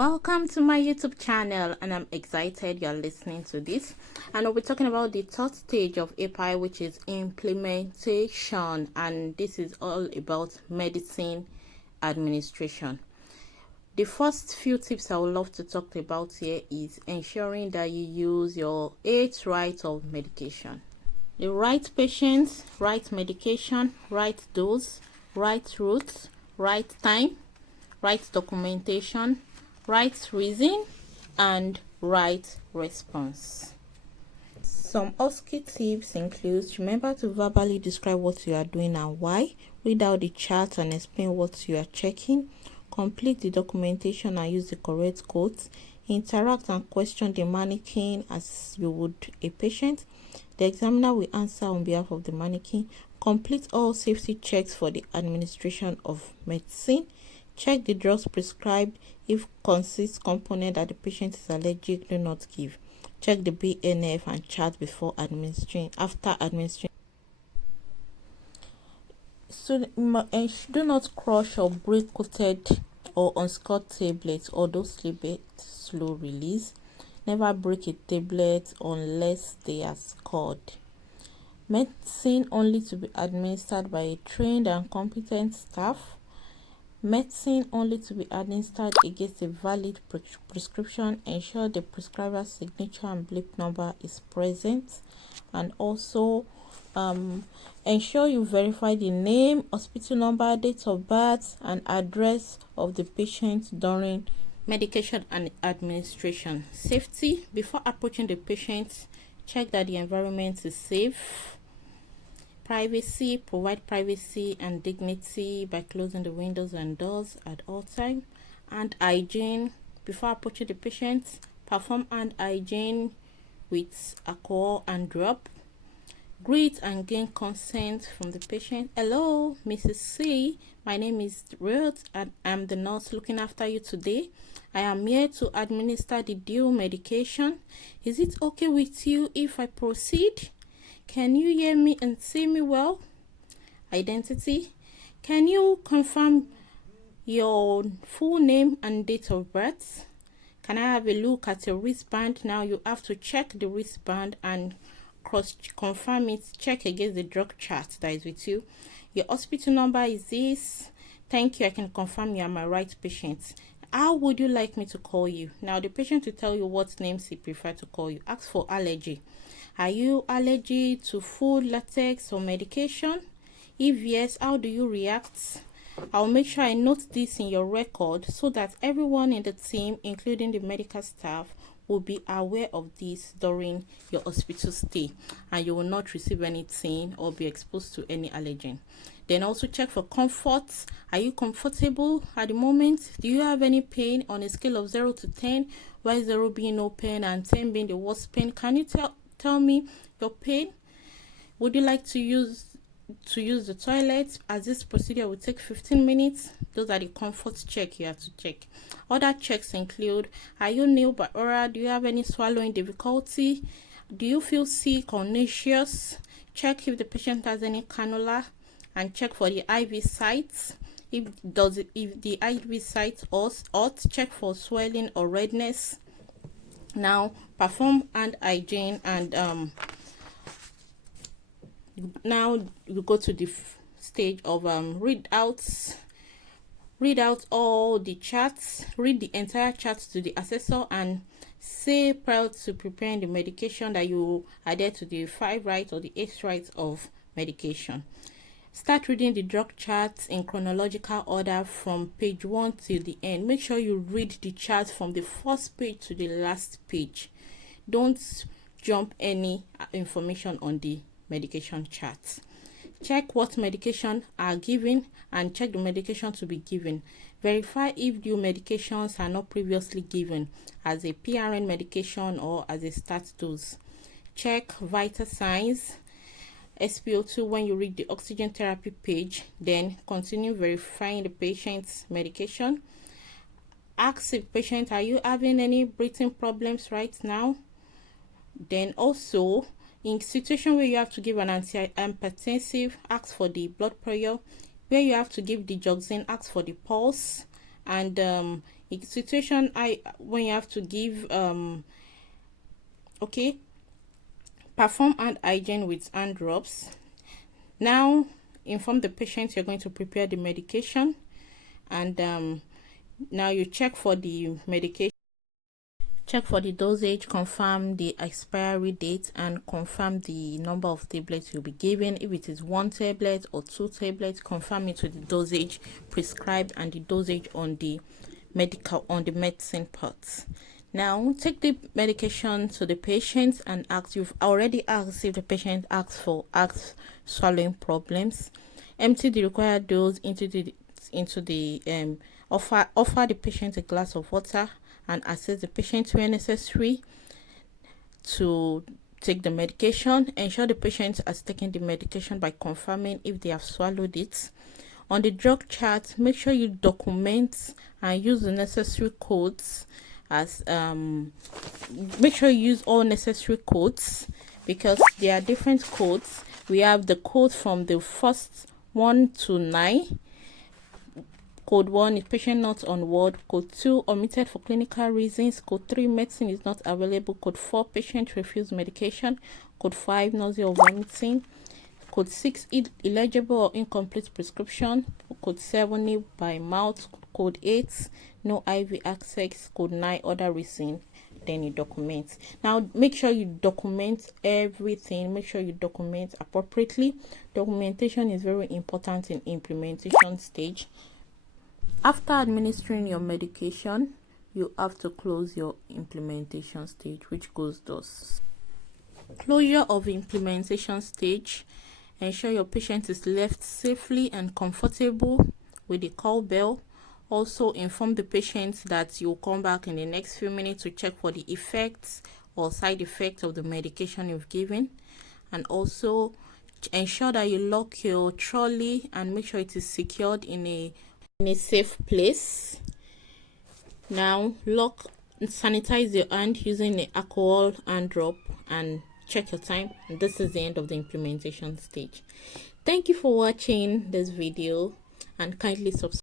Welcome to my YouTube channel, and I'm excited you're listening to this. And I'll be talking about the third stage of APIE, which is implementation, and this is all about medicine administration. The first few tips I would love to talk about here is ensuring that you use your 8 rights of medication. The right patient, right medication, right dose, right route, right time, right documentation, right reason, and right response. Some Osce tips include: remember to verbally describe what you are doing and why, read out the chart and explain what you are checking, complete the documentation and use the correct codes, interact and question the manikin as you would a patient. The examiner will answer on behalf of the manikin. Complete all safety checks for the administration of medicine. Check the drugs prescribed. If consists component that the patient is allergic, do not give. Check the BNF and chart before administering. After administering. So do not crush or break coated or unscored tablets or those labeled slow release. Never break a tablet unless they are scored. Medicine only to be administered by a trained and competent staff. Medicine only to be administered against a valid prescription. Ensure the prescriber's signature and blip number is present, and also ensure you verify the name, hospital number, date of birth, and address of the patient during medication and administration. Safety: before approaching the patient, check that the environment is safe. Privacy: provide privacy and dignity by closing the windows and doors at all times. And hygiene: before approaching the patient, perform hand hygiene with alcohol and drop. Greet and gain consent from the patient. Hello, Mrs. C. My name is Ruth and I'm the nurse looking after you today. I am here to administer the due medication. Is it okay with you if I proceed? Can you hear me and see me well? Identity: can you confirm your full name and date of birth? Can I have a look at your wristband? Now you have to check the wristband and confirm it. Check against the drug chart that is with you. Your hospital number is this. Thank you. I can confirm you are my right patient. How would you like me to call you? Now the patient will tell you what names he prefer to call you. Ask for allergy. Are you allergic to food, latex, or medication? If yes, how do you react? I'll make sure I note this in your record so that everyone in the team, including the medical staff, will be aware of this during your hospital stay, and you will not receive anything or be exposed to any allergen. Then also check for comfort. Are you comfortable at the moment? Do you have any pain on a scale of 0 to 10, where 0 being no pain and 10 being the worst pain? Can you tell me your pain? Would you like to use the toilet, as this procedure will take 15 minutes? Those are the comfort check you have to check. Other checks include: are you nil by oral? Do you have any swallowing difficulty? Do you feel sick or nauseous? Check if the patient has any cannula, and check for the IV sites. If the IV site hot, check for swelling or redness. Now perform hand hygiene, and now you go to the stage of read out all the charts. Read the entire chart to the assessor and say prior to preparing the medication that you adhere to the 5 rights or the 8 rights of medication. Start reading the drug charts in chronological order from page 1 till the end. Make sure you read the chart from the first page to the last page. Don't jump any information on the medication charts. Check what medication are given and check the medication to be given. Verify if new medications are not previously given as a PRN medication or as a start dose. Check vital signs, SpO2 when you read the oxygen therapy page. Then continue verifying the patient's medication. Ask the patient, are you having any breathing problems right now? Then also, in situation where you have to give an antihypertensive, ask for the blood pressure. Where you have to give digoxin, ask for the pulse. And situation when you have to give okay, perform hand hygiene with hand drops. Now inform the patient you're going to prepare the medication, and now you check for the medication, check for the dosage, confirm the expiry date, and confirm the number of tablets you'll be given. If it is 1 tablet or 2 tablets, confirm it with the dosage prescribed and the dosage on the medicine part. Now take the medication to the patient and ask. You've already asked if the patient asks swallowing problems. Empty the required dose into the offer the patient a glass of water and assess the patient where necessary to take the medication. Ensure the patient has taken the medication by confirming if they have swallowed it. On the drug chart, make sure you document and use the necessary codes as make sure you use all necessary codes, because there are different codes. We have the code from the first 1 to 9. Code 1 is patient not on ward. Code 2, omitted for clinical reasons. Code 3, medicine is not available. Code 4, patient refused medication. Code 5, nausea or vomiting. Code 6, illegible or incomplete prescription. Code 7, by mouth. Code 8, no IV access. Code 9, other reason. Then you document. Now make sure you document everything. Make sure you document appropriately. Documentation is very important in implementation stage. After administering your medication, you have to close your implementation stage, which goes thus. Closure of implementation stage. Ensure your patient is left safely and comfortable with the call bell. Also inform the patient that you'll come back in the next few minutes to check for the effects or side effects of the medication you've given. And also ensure that you lock your trolley and make sure it is secured in a safe place. Now sanitize your hand using the alcohol hand drop and check your time. And this is the end of the implementation stage. Thank you for watching this video and kindly subscribe.